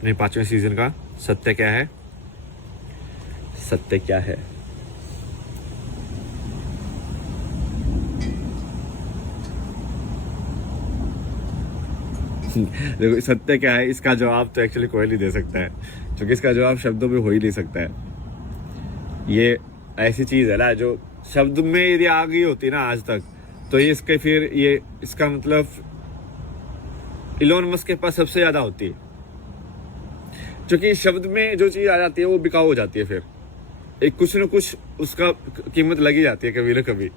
अपने 5वें सीजन का। सत्य क्या है, सत्य क्या है। देखो सत्य क्या है, इसका जवाब तो एक्चुअली कोई नहीं दे सकता है, क्योंकि इसका जवाब शब्दों में हो ही नहीं सकता है। ये ऐसी चीज है ना जो शब्द में यदि आ गई होती ना आज तक, तो ये इसके फिर ये इसका मतलब इलोन मस्क के पास सबसे ज्यादा होती है, क्योंकि शब्द में जो चीज आ जाती है वो बिकाऊ हो जाती है। फिर एक कुछ न कुछ उसका कीमत लगी जाती है कभी ना कभी।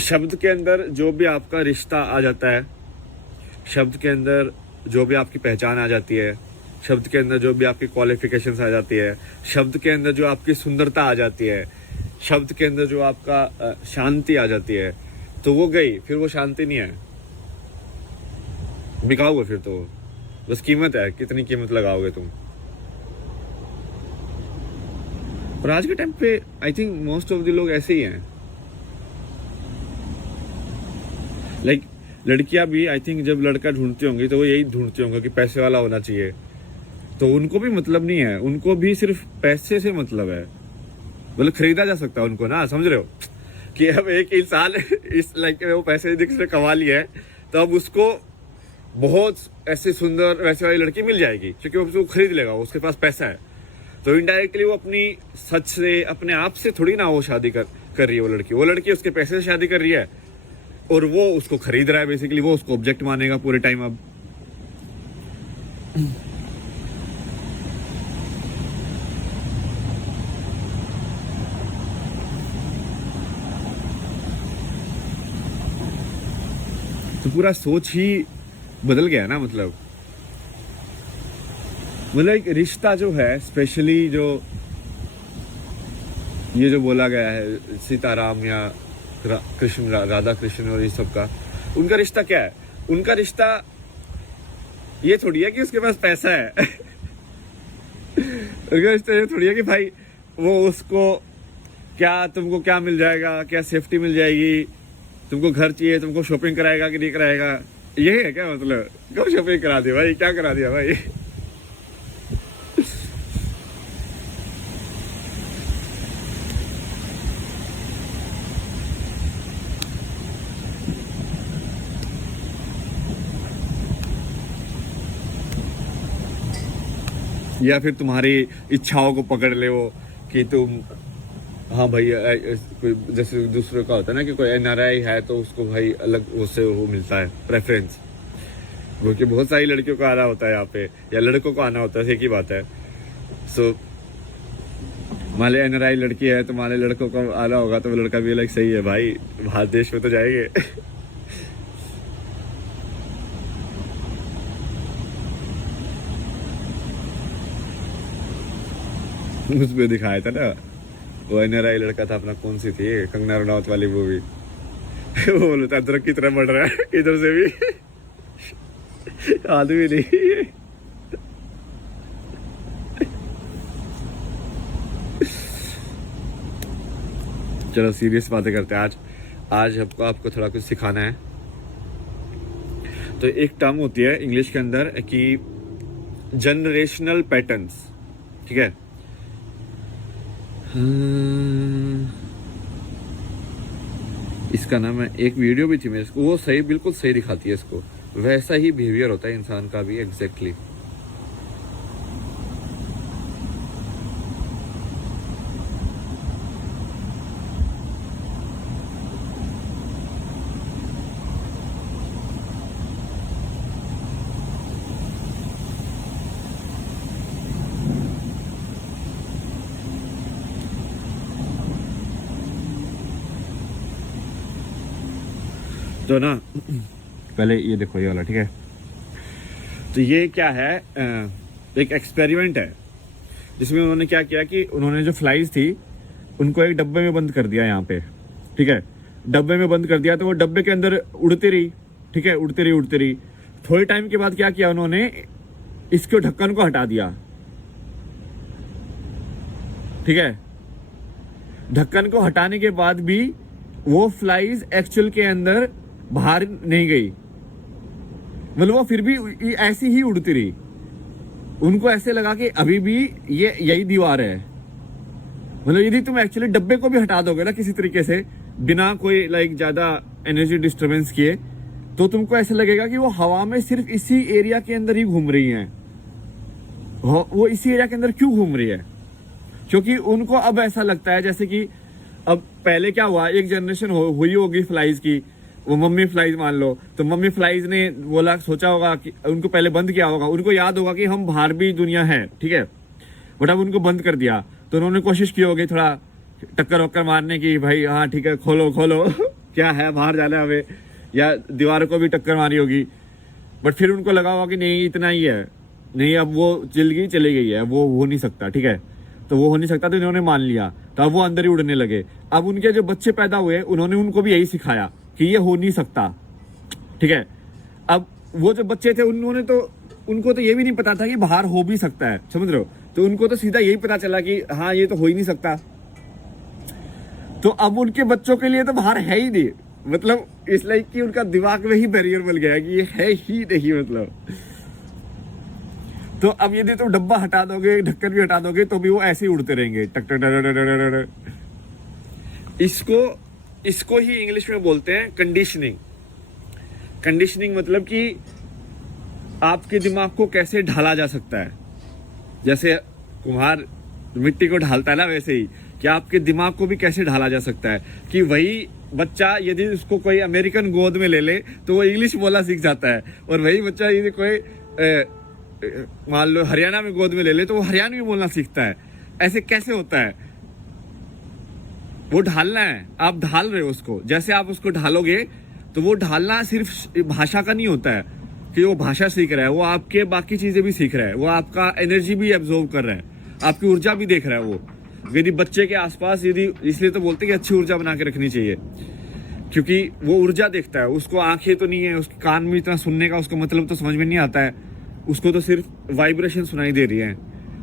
शब्द के अंदर जो भी आपका रिश्ता आ जाता है, शब्द के अंदर जो भी आपकी पहचान आ जाती है, शब्द के अंदर जो भी आपकी क्वालिफिकेशंस आ जाती है, शब्द के अंदर जो आपकी सुंदरता आ जाती है, शब्द के अंदर जो आपका शांति आ जाती है, तो वो गई, फिर वो शांति नहीं है, बिकाओगे फिर तो बस कीमत है, कितनी कीमत लगाओगे तुम। और आज के टाइम पे I think most of the लोग ऐसे ही हैं। लाइक लड़कियां भी आई थिंक जब लड़का ढूंढती होंगी तो वो यही ढूंढती होंगी कि पैसे वाला होना चाहिए, तो उनको भी मतलब नहीं है, उनको भी सिर्फ पैसे से मतलब है। मतलब खरीदा जा सकता है उनको ना, समझ रहे हो कि अब एक इंसान इस लाइक वो पैसे जिसने कमा लिया है, तो अब उसको बहुत ऐसे सुंदर वैसे वाली लड़की मिल जाएगी, क्योंकि वो उसको खरीद लेगा, उसके पास पैसा है। तो इनडायरेक्टली वो अपनी सच से, अपने आप से थोड़ी ना वो शादी कर रही है। वो लड़की उसके पैसे से शादी कर रही है, और वो उसको खरीद रहा है। बेसिकली वो उसको ऑब्जेक्ट मानेगा पूरे टाइम। अब तो पूरा सोच ही बदल गया ना। मतलब एक रिश्ता जो है, स्पेशली जो ये जो बोला गया है सीताराम या कृष्ण, राधा कृष्ण और ये सब का, उनका रिश्ता क्या है? उनका रिश्ता ये थोड़ी है कि उसके पास पैसा है। उनका रिश्ता ये थोड़ी है कि भाई वो उसको क्या, तुमको क्या मिल जाएगा, क्या सेफ्टी मिल जाएगी, तुमको घर चाहिए, तुमको शॉपिंग कराएगा कि नहीं कराएगा। यही है क्या? मतलब क्यों शॉपिंग करा दी भाई, क्या करा दिया भाई? या फिर तुम्हारी इच्छाओं को पकड़ ले वो कि तुम, हाँ भाई जैसे दूसरे का होता है ना कि कोई एनआरआई है तो उसको भाई अलग उससे वो मिलता है प्रेफरेंस, क्योंकि बहुत सारी लड़कियों को आना होता है यहाँ पे, या लड़कों को आना होता है, एक ही बात है। सो माले एनआरआई लड़की है तो माले लड़कों को आना होगा, तो वो लड़का भी अलग सही है भाई, बाहर देश में तो जाएंगे। उसमें दिखाया था ना वो एनआरआई लड़का था अपना, कौन सी थी कंगना रनौत वाली मूवी। वो बोलता अदरक की तरह बढ़ रहा है इधर से भी। आदमी नहीं। चलो सीरियस बातें करते हैं आज आपको थोड़ा कुछ सिखाना है। तो एक टर्म होती है इंग्लिश के अंदर कि जनरेशनल पैटर्न्स, ठीक है? इसका नाम है, एक वीडियो भी थी मेरे को, वो सही, बिल्कुल सही दिखाती है इसको। वैसा ही बिहेवियर होता है इंसान का भी, एग्जैक्टली। तो ना पहले ये देखो ये वाला, ठीक है? तो ये क्या है, एक एक्सपेरिमेंट है जिसमें उन्होंने क्या किया कि उन्होंने जो फ्लाइज थी उनको एक डब्बे में बंद कर दिया यहाँ पे, ठीक है? डब्बे में बंद कर दिया, तो वो डब्बे के अंदर उड़ती रही, ठीक है? उड़ती रही। थोड़े टाइम के बाद क्या किया उन्होंने, इसके ढक्कन को हटा दिया, ठीक है? ढक्कन को हटाने के बाद भी वो फ्लाइज एक्चुअल के अंदर बाहर नहीं गई, मतलब वो फिर भी ऐसी ही उड़ती रही। उनको ऐसे लगा कि अभी भी ये यही दीवार है। मतलब यदि तुम एक्चुअली डब्बे को भी हटा दोगे ना किसी तरीके से, बिना कोई लाइक ज्यादा एनर्जी डिस्टरबेंस किए, तो तुमको ऐसा लगेगा कि वो हवा में सिर्फ इसी एरिया के अंदर ही घूम रही हैं। वो इसी एरिया के अंदर क्यों घूम रही है? क्योंकि उनको अब ऐसा लगता है जैसे कि अब पहले क्या हुआ, एक जनरेशन हुई होगी फ्लाइज की, वो मम्मी फ्लाइज मान लो, तो मम्मी फ्लाइज ने बोला, सोचा होगा कि उनको पहले बंद किया होगा, उनको याद होगा कि हम बाहर भी दुनिया है, ठीक है, बट अब उनको बंद कर दिया। तो उन्होंने कोशिश की होगी थोड़ा टक्कर वक्कर मारने की, भाई हाँ ठीक है खोलो खोलो क्या है बाहर जाना है हमें, या दीवार को भी टक्कर मारी होगी। बट फिर उनको लगा होगा कि नहीं इतना ही है, नहीं अब वो चली गई है, वो हो नहीं सकता, ठीक है, तो वो हो नहीं सकता, तो इन्होंने मान लिया, तो अब वो अंदर ही उड़ने लगे। अब उनके जो बच्चे पैदा हुए उन्होंने उनको भी यही सिखाया कि ये हो नहीं सकता, ठीक है। अब वो जो बच्चे थे उनको तो ये भी नहीं पता था कि बाहर हो भी सकता है, समझ रहे हो, तो उनको तो सीधा यही पता चला कि हाँ ये तो हो ही नहीं सकता। तो अब उनके बच्चों के लिए तो बाहर है ही नहीं, मतलब इसलिए कि उनका दिमाग में ही बैरियर बन गया कि ये है ही नहीं, मतलब। तो अब यदि तुम डब्बा हटा दोगे, ढक्कन भी हटा दोगे, तो भी वो ऐसे ही उड़ते रहेंगे, टक टक टक। इसको ही इंग्लिश में बोलते हैं कंडीशनिंग। कंडीशनिंग मतलब कि आपके दिमाग को कैसे ढाला जा सकता है। जैसे कुम्हार मिट्टी को ढालता है ना, वैसे ही कि आपके दिमाग को भी कैसे ढाला जा सकता है कि वही बच्चा यदि उसको कोई अमेरिकन गोद में ले ले तो वो इंग्लिश बोलना सीख जाता है, और वही बच्चा यदि कोई मान लो हरियाणा में गोद में ले ले तो वो हरियाणवी बोलना सीखता है। ऐसे कैसे होता है? वो ढालना है, आप ढाल रहे हो उसको। जैसे आप उसको ढालोगे तो वो ढालना सिर्फ भाषा का नहीं होता है कि वो भाषा सीख रहा है, वो आपके बाकी चीजें भी सीख रहा है, वो आपका एनर्जी भी एब्जॉर्व कर रहा है, आपकी ऊर्जा भी देख रहा है। वो यदि बच्चे के आसपास यदि, इसलिए तो बोलते हैं कि अच्छी ऊर्जा बना के रखनी चाहिए, क्योंकि वो ऊर्जा देखता है, उसको आंखें तो नहीं है, उसके कान में इतना सुनने का उसको मतलब तो समझ में नहीं आता है, उसको तो सिर्फ वाइब्रेशन सुनाई दे रही है।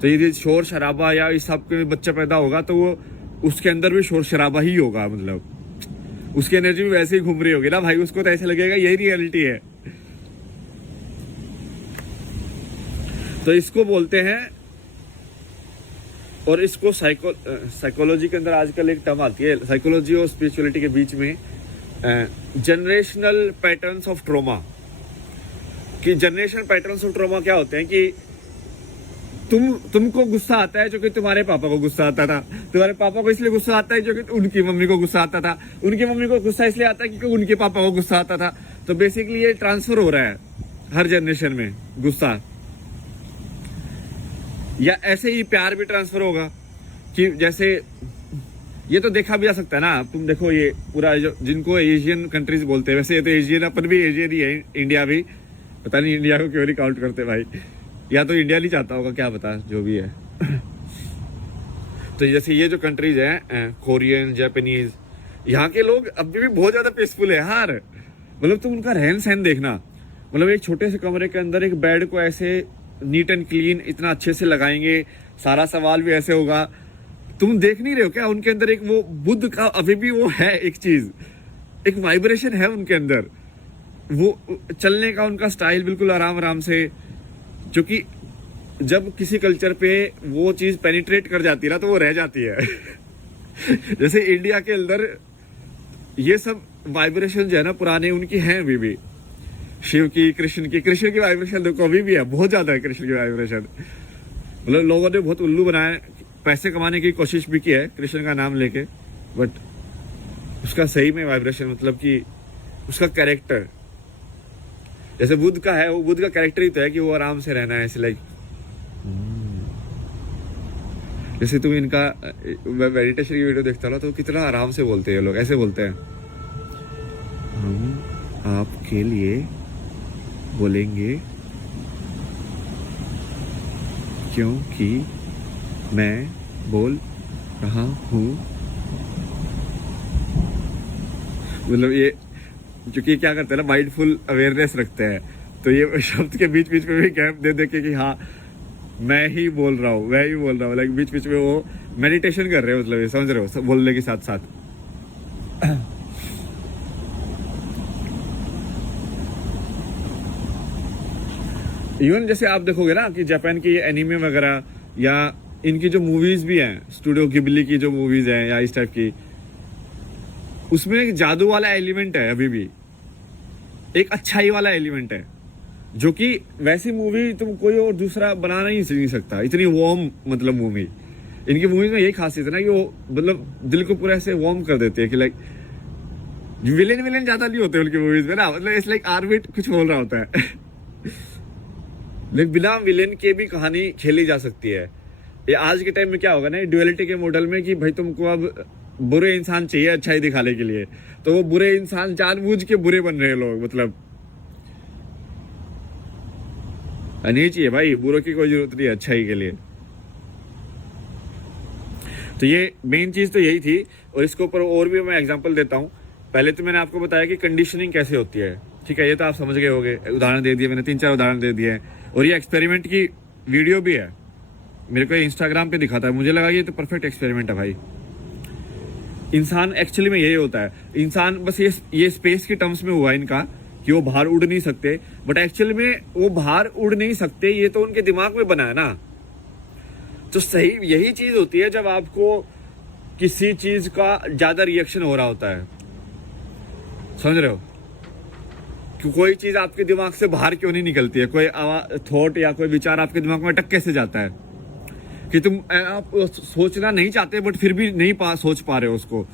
तो यदि शोर शराबा या इस सब के बच्चा पैदा होगा तो वो उसके अंदर भी शोर शराबा ही होगा, मतलब उसकी एनर्जी भी वैसे ही घूम रही होगी ना भाई, उसको तो ऐसे लगेगा यही रियलिटी है। तो इसको बोलते हैं, और इसको साइकोलॉजी के अंदर आजकल एक टर्म आती है, साइकोलॉजी और स्पिरिचुअलिटी के बीच में, जनरेशनल पैटर्न्स ऑफ ट्रॉमा। कि जनरेशनल पैटर्न्स ऑफ ट्रॉमा क्या होते हैं कि तुमको गुस्सा आता है जो कि तुम्हारे पापा को गुस्सा आता था, तुम्हारे पापा को इसलिए गुस्सा आता है जो कि उनकी मम्मी को गुस्सा आता था, उनकी मम्मी को गुस्सा इसलिए आता है क्योंकि उनके पापा को गुस्सा आता था। तो बेसिकली ये ट्रांसफर हो रहा है हर जनरेशन में गुस्सा। या ऐसे ही प्यार भी ट्रांसफर होगा कि जैसे ये तो देखा भी जा सकता है ना, तुम देखो ये पूरा जो जिनको एशियन कंट्रीज बोलते हैं, वैसे ये तो एशियन, अपन भी एशियन ही है, इंडिया भी, पता नहीं इंडिया को क्यों नहीं काउंट करते भाई, या तो इंडिया नहीं चाहता होगा, क्या पता, जो भी है। तो जैसे ये जो कंट्रीज है, कोरियन, जापानीज, यहाँ के लोग अभी भी बहुत ज्यादा पीसफुल है यार। मतलब तुम उनका रहन सहन देखना, मतलब एक छोटे से कमरे के अंदर एक बेड को ऐसे नीट एंड क्लीन इतना अच्छे से लगाएंगे, सारा सवाल भी ऐसे होगा। तुम देख नहीं रहे हो क्या उनके अंदर एक वो बुद्ध का अभी भी वो है, एक चीज, एक वाइब्रेशन है उनके अंदर, वो चलने का उनका स्टाइल बिल्कुल आराम आराम से। क्योंकि जब किसी कल्चर पे वो चीज पेनिट्रेट कर जाती है ना तो वो रह जाती है। जैसे इंडिया के अंदर ये सब वाइब्रेशन जो है ना पुराने उनकी हैं अभी भी, शिव की, कृष्ण की वाइब्रेशन देखो अभी भी है, बहुत ज्यादा है कृष्ण की वाइब्रेशन। मतलब लोगों ने बहुत उल्लू बनाया, पैसे कमाने की कोशिश भी की है कृष्ण का नाम लेके, बट उसका सही में वाइब्रेशन, मतलब कि उसका कैरेक्टर जैसे बुद्ध का है, वो बुद्ध का कैरेक्टर ही तो है कि वो आराम से रहना है, ऐसे लाइक जैसे तुम इनका मेडिटेशन की वीडियो देखता हो तो कितना आराम से बोलते हैं लोग, ऐसे बोलते हैं, हम आपके लिए बोलेंगे क्योंकि मैं बोल रहा हूँ। मतलब ये क्योंकि क्या करते हैं ना, माइंडफुल अवेयरनेस रखते हैं, तो ये शब्द के बीच बीच में भी गैप दे दे के कि हाँ मैं ही बोल रहा हूँ, लाइक बीच बीच में वो मेडिटेशन कर रहे हो, मतलब ये समझ रहे हो, बोलने के साथ साथ। इवन जैसे आप देखोगे ना कि जापान की एनिमे वगैरह या इनकी जो मूवीज भी हैं, स्टूडियो गिबली की जो मूवीज हैं या इस टाइप की, उसमें एक जादू वाला एलिमेंट है अभी भी, एक अच्छाई वाला एलिमेंट है, जो कि वैसी मूवी तुम कोई और दूसरा बना नहीं सकता। इतनी वार्म मतलब मूवी, इनकी मूवीज में यही खासियत है ना कि वो मतलब दिल को पूरा ऐसे वार्म कर देती है कि लाइक विलेन ज्यादा नहीं होते उनकी मूवीज में ना, मतलब इट्स लाइक आर्बिट कुछ बोल रहा होता है लेकिन बिना विलेन के भी कहानी खेली जा सकती है। ये आज के टाइम में क्या होगा ना, ड्युअलिटी के मॉडल में कि भाई तुमको अब बुरे इंसान चाहिए अच्छाई दिखाने के लिए, तो वो बुरे इंसान जानबूझ के बुरे बन रहे हैं लोग, मतलब नहीं चाहिए भाई, बुरों की कोई जरूरत नहीं है अच्छाई के लिए। तो ये मेन चीज तो यही थी, और इसके ऊपर और भी मैं एग्जांपल देता हूँ। पहले तो मैंने आपको बताया कि कंडीशनिंग कैसे होती है, ठीक है, ये तो आप समझ गए होंगे, उदाहरण दे दिए मैंने, 3-4 उदाहरण दे दिए हैं, और ये एक्सपेरिमेंट की वीडियो भी है, मेरे को इंस्टाग्राम पे दिखाता है, मुझे लगा ये तो परफेक्ट एक्सपेरिमेंट है भाई। इंसान एक्चुअली में यही होता है, इंसान बस ये स्पेस के टर्म्स में हुआ इनका कि वो बाहर उड़ नहीं सकते, बट एक्चुअली में वो बाहर उड़ नहीं सकते, ये तो उनके दिमाग में बना है ना। तो सही यही चीज होती है जब आपको किसी चीज का ज्यादा रिएक्शन हो रहा होता है, समझ रहे हो, कि कोई चीज आपके दिमाग से बाहर क्यों नहीं निकलती है, कोई थॉट या कोई विचार आपके दिमाग में अटक कैसे जाता है कि तुम आप सोचना नहीं चाहते बट फिर भी नहीं सोच पा रहे हो उसको,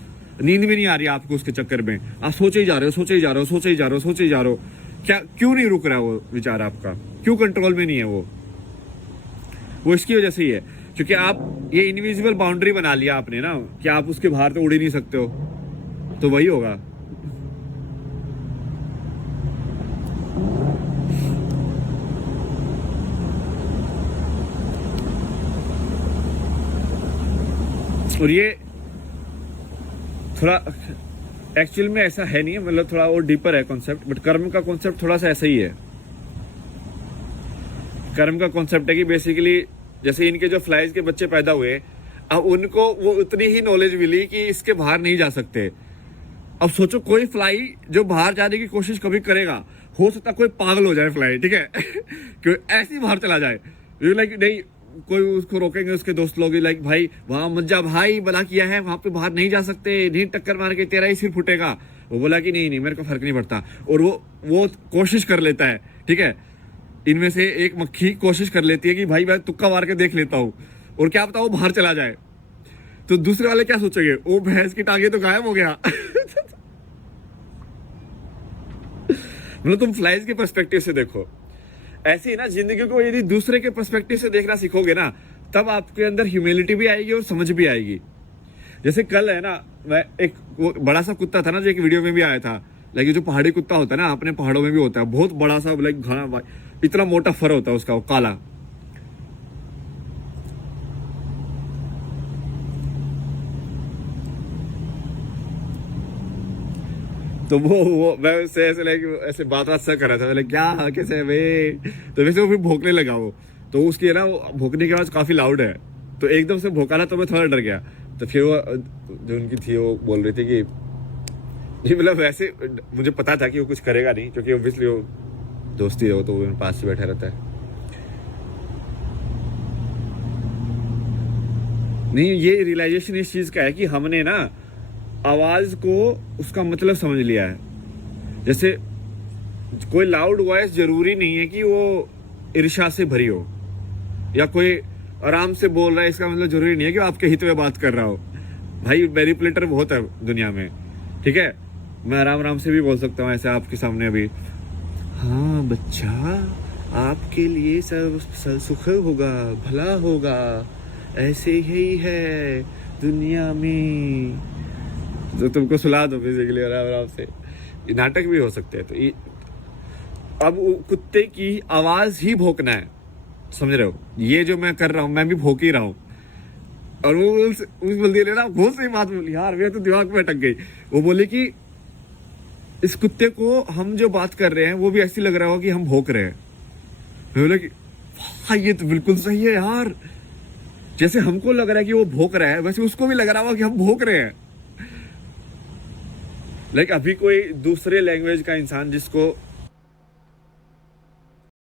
नींद भी नहीं आ रही आपको उसके चक्कर में, आप सोचे ही जा रहे हो, सोचे ही जा रहे हो, सोचे ही जा रहे हो, सोचे ही जा रहे हो, क्या क्यों नहीं रुक रहा है वो विचार आपका, क्यों कंट्रोल में नहीं है वो इसकी वजह से ही है, क्योंकि आप ये इनविजिबल बाउंड्री बना लिया आपने ना कि आप उसके बाहर तो उड़ ही नहीं सकते हो, तो वही होगा। और ये थोड़ा एक्चुअल में ऐसा है नहीं है, मतलब थोड़ा और डीपर है कॉन्सेप्ट, बट कर्म का कॉन्सेप्ट थोड़ा सा ऐसा ही है। कर्म का कॉन्सेप्ट है कि बेसिकली जैसे इनके जो फ्लाइज के बच्चे पैदा हुए, अब उनको वो उतनी ही नॉलेज मिली कि इसके बाहर नहीं जा सकते। अब सोचो कोई फ्लाई जो बाहर जाने की कोशिश कभी करेगा, हो सकता कोई पागल हो जाए फ्लाई, ठीक है कि ऐसे ही बाहर चला जाए, लाइक नहीं कोई उसको रोकेंगे, उसके दोस्त लोग लाइक भाई वहां मत जा भाई, बना किया है वहां पे बाहर नहीं जा सकते, नहीं टक्कर मार के तेरा ही सिर फूटेगा। वो बोला कि नहीं मेरे को फर्क नहीं पड़ता, और वो कोशिश कर लेता है, ठीक है। इनमें से एक मक्खी कोशिश कर लेती है कि भाई मैं तुक्का मार के देख लेता हूँ, और क्या पता वो बाहर चला जाए, तो दूसरे वाले क्या सोचेंगे, वो भैंस की टांगे तो गायब हो गया मतलब तुम फ्लाइज के पर्सपेक्टिव से देखो, ऐसे ही ना जिंदगी को यदि दूसरे के पर्सपेक्टिव से देखना सीखोगे ना, तब आपके अंदर ह्यूमिलिटी भी आएगी और समझ भी आएगी। जैसे कल है ना, मैं एक वो बड़ा सा कुत्ता था ना जो एक वीडियो में भी आया था, लाइक जो पहाड़ी कुत्ता होता है ना, अपने पहाड़ों में भी होता है, बहुत बड़ा सा, लाइक घना इतना मोटा फर होता है उसका, वो काला। तो वो मैं उससे ऐसे लाइक ऐसे बात सा कर रहा था, मैंने क्या कैसे है भाई, तो वैसे वो फिर भौंकने लगा वो, तो उसकी है ना वो भौंकने की आवाज काफी लाउड है, तो एकदम से भौंका ना, तो मैं थोड़ा डर गया। तो फिर वो जो उनकी थी वो बोल रही थी कि नहीं, मतलब वैसे मुझे पता था कि वो कुछ करेगा नहीं, क्योंकि ऑब्वियसली वो दोस्ती है, वो तो वो पास से बैठा रहता है। नहीं, ये रियलाइजेशन इस चीज का है कि हमने ना आवाज को उसका मतलब समझ लिया है। जैसे कोई लाउड वॉइस जरूरी नहीं है कि वो ईर्ष्या से भरी हो, या कोई आराम से बोल रहा है इसका मतलब जरूरी नहीं है कि वो आपके हित में बात कर रहा हो। भाई मैनिपुलेटर बहुत है दुनिया में, ठीक है, मैं आराम से भी बोल सकता हूँ ऐसे आपके सामने अभी, हाँ बच्चा आपके लिए सब सुख होगा, भला होगा, ऐसे ही है दुनिया में, जो तुमको सुला दो बेसिकली आराम से। नाटक भी हो सकते हैं। तो अब कुत्ते की आवाज ही भौंकना है, समझ रहे हो, ये जो मैं कर रहा हूँ मैं भी भौंक ही रहा हूँ। और वो उस बोलती है ना, बहुत सही बात बोली यार, मेरे तो दिमाग में अटक गई। वो बोले कि इस कुत्ते को हम जो बात कर रहे हैं वो भी ऐसी लग रहा हो कि हम भौंक रहे हैं। मैं बोला कि हाँ ये तो बिल्कुल सही है यार, जैसे हमको लग रहा है कि वो भौंक रहा है, वैसे उसको भी लग रहा होगा कि हम भौंक रहे हैं। लाइक अभी कोई दूसरे लैंग्वेज का इंसान जिसको